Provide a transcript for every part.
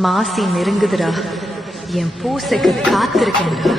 மாசி நெருங்குதுடா, என் பூசைக்கு காத்திருக்கேன்டா.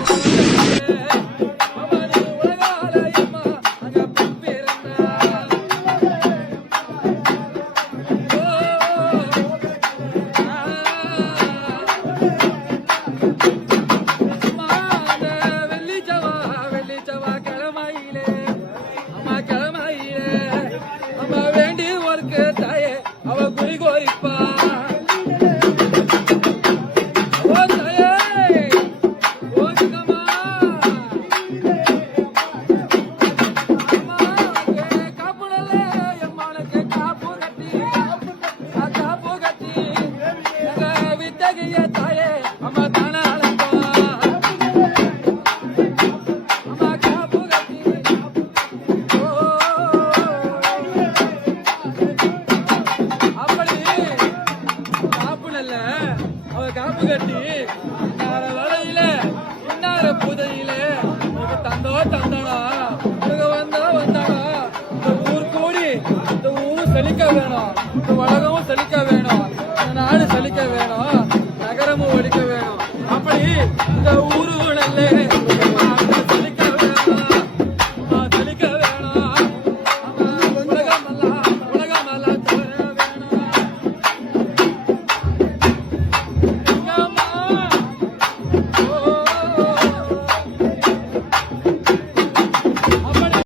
காப்பு கட்டி வலையில இன்னார புதையில தந்தோ தந்தானா வந்தானா இந்த ஊர் கூடி இந்த ஊர் செழிக்க வேணும், இந்த உலகமும் செழிக்க வேணும், இந்த நாடு செழிக்க வேணும், நகரமும் ஒழிக்க வேணும். அப்படி இந்த ஊரு